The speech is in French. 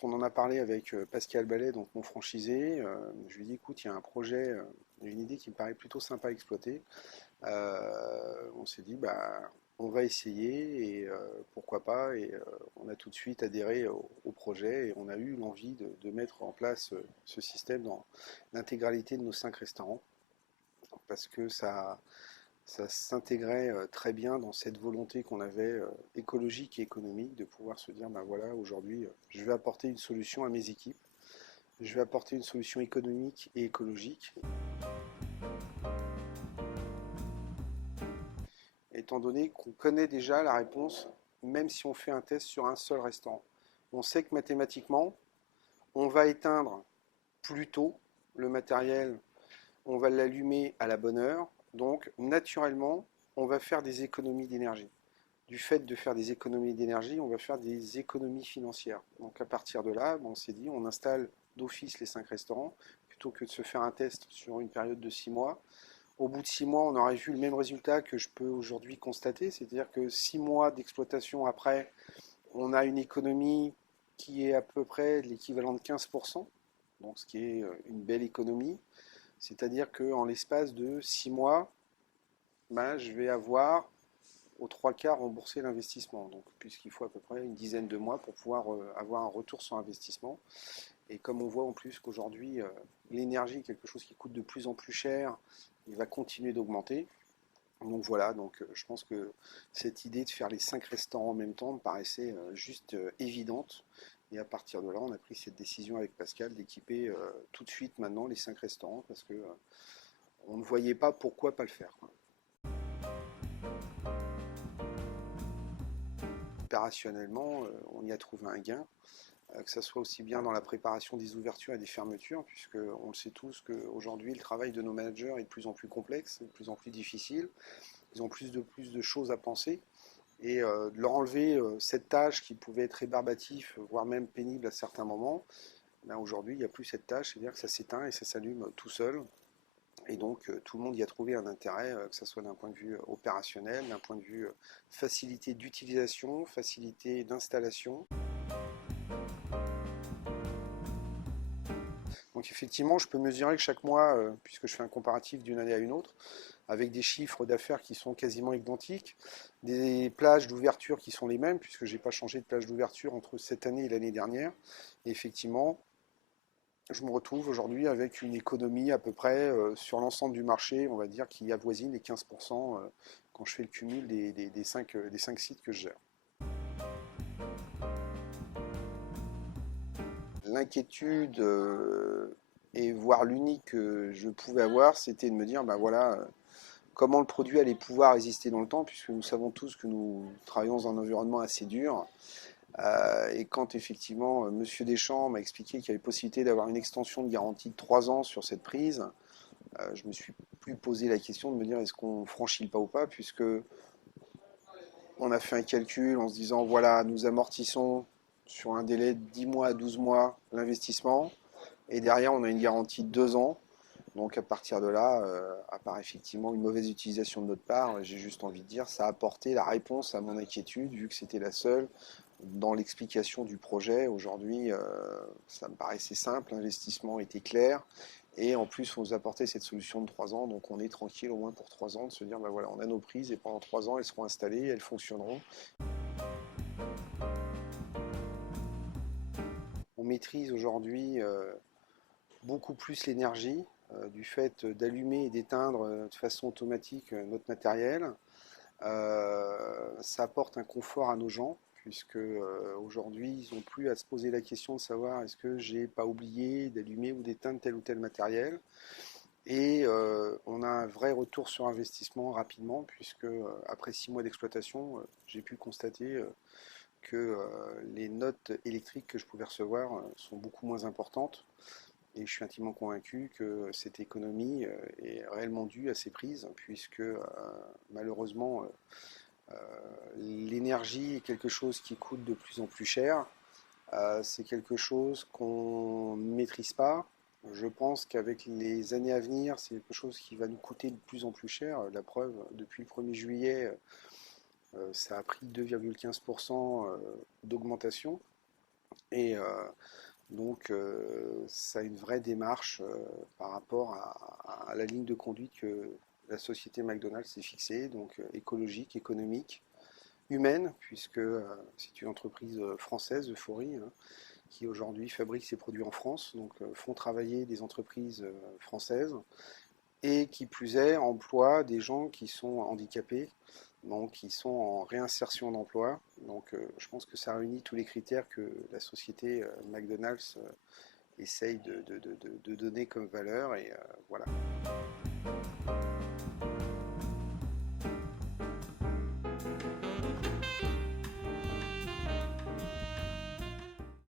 quand on en a parlé avec Pascal Ballet, donc mon franchisé, je lui ai dit, écoute, il y a un projet, une idée qui me paraît plutôt sympa à exploiter. On s'est dit, bah, on va essayer et pourquoi pas. Et on a tout de suite adhéré au projet et on a eu l'envie de mettre en place ce système dans l'intégralité de nos 5 restaurants parce que ça s'intégrait très bien dans cette volonté qu'on avait écologique et économique de pouvoir se dire, ben voilà, aujourd'hui, je vais apporter une solution à mes équipes, je vais apporter une solution économique et écologique. Étant donné qu'on connaît déjà la réponse, même si on fait un test sur un seul restaurant. On sait que mathématiquement, on va éteindre plus tôt le matériel, on va l'allumer à la bonne heure, donc naturellement, on va faire des économies d'énergie. Du fait de faire des économies d'énergie, on va faire des économies financières. Donc à partir de là, on s'est dit, on installe d'office les 5 restaurants, plutôt que de se faire un test sur une période de 6 mois. Au bout de 6 mois, on aurait vu le même résultat que je peux aujourd'hui constater, c'est-à-dire que 6 mois d'exploitation après, on a une économie qui est à peu près l'équivalent de 15%, donc ce qui est une belle économie. C'est-à-dire qu'en l'espace de 6 mois, ben, je vais avoir aux 3 quarts remboursé l'investissement, donc puisqu'il faut à peu près une dizaine de mois pour pouvoir avoir un retour sur investissement. Et comme on voit en plus qu'aujourd'hui, l'énergie est quelque chose qui coûte de plus en plus cher, il va continuer d'augmenter. Donc voilà, donc je pense que cette idée de faire les 5 restaurants en même temps me paraissait juste évidente. Et à partir de là, on a pris cette décision avec Pascal d'équiper tout de suite maintenant les 5 restaurants parce que on ne voyait pas pourquoi pas le faire, quoi. Opérationnellement, on y a trouvé un gain, que ça soit aussi bien dans la préparation des ouvertures et des fermetures, puisque on le sait tous qu'aujourd'hui le travail de nos managers est de plus en plus complexe, de plus en plus difficile. Ils ont plus de choses à penser. Et de leur enlever cette tâche qui pouvait être rébarbatif, voire même pénible à certains moments, ben aujourd'hui il n'y a plus cette tâche, c'est-à-dire que ça s'éteint et ça s'allume tout seul. Et donc tout le monde y a trouvé un intérêt, que ce soit d'un point de vue opérationnel, d'un point de vue facilité d'utilisation, facilité d'installation. Donc effectivement, je peux mesurer que chaque mois, puisque je fais un comparatif d'une année à une autre, avec des chiffres d'affaires qui sont quasiment identiques, des plages d'ouverture qui sont les mêmes, puisque je n'ai pas changé de plage d'ouverture entre cette année et l'année dernière. Et effectivement, je me retrouve aujourd'hui avec une économie à peu près sur l'ensemble du marché, on va dire, qui avoisine les 15% quand je fais le cumul des 5 sites que je gère. L'inquiétude et voire l'unique que je pouvais avoir, c'était de me dire, ben voilà, comment le produit allait pouvoir résister dans le temps, puisque nous savons tous que nous travaillons dans un environnement assez dur. Et quand effectivement Monsieur Deschamps m'a expliqué qu'il y avait possibilité d'avoir une extension de garantie de 3 ans sur cette prise, je me suis plus posé la question de me dire est-ce qu'on franchit le pas ou pas, puisque on a fait un calcul en se disant voilà, nous amortissons sur un délai de 10 mois à 12 mois l'investissement, et derrière on a une garantie de 2 ans. Donc à partir de là, à part effectivement une mauvaise utilisation de notre part, j'ai juste envie de dire, ça a apporté la réponse à mon inquiétude, vu que c'était la seule dans l'explication du projet. Aujourd'hui, ça me paraissait simple, l'investissement était clair, et en plus on nous apportait cette solution de 3 ans, donc on est tranquille au moins pour 3 ans de se dire, ben voilà, on a nos prises et pendant 3 ans elles seront installées, elles fonctionneront. On maîtrise aujourd'hui beaucoup plus l'énergie, du fait d'allumer et d'éteindre de façon automatique notre matériel. Ça apporte un confort à nos gens, puisque aujourd'hui, ils n'ont plus à se poser la question de savoir est-ce que j'ai pas oublié d'allumer ou d'éteindre tel ou tel matériel. Et on a un vrai retour sur investissement rapidement, puisque après 6 mois d'exploitation, j'ai pu constater que les notes électriques que je pouvais recevoir sont beaucoup moins importantes. Et je suis intimement convaincu que cette économie est réellement due à ces prises, puisque malheureusement, l'énergie est quelque chose qui coûte de plus en plus cher. C'est quelque chose qu'on ne maîtrise pas. Je pense qu'avec les années à venir, c'est quelque chose qui va nous coûter de plus en plus cher. La preuve, depuis le 1er juillet, ça a pris 2,15% d'augmentation. Et donc ça a une vraie démarche par rapport à la ligne de conduite que la société McDonald's s'est fixée, donc écologique, économique, humaine, puisque c'est une entreprise française, Euphorie, hein, qui aujourd'hui fabrique ses produits en France, donc font travailler des entreprises françaises, et qui plus est, emploient des gens qui sont handicapés, donc qui sont en réinsertion d'emploi. Donc je pense que ça réunit tous les critères que la société McDonald's essaye de donner comme valeur, et voilà.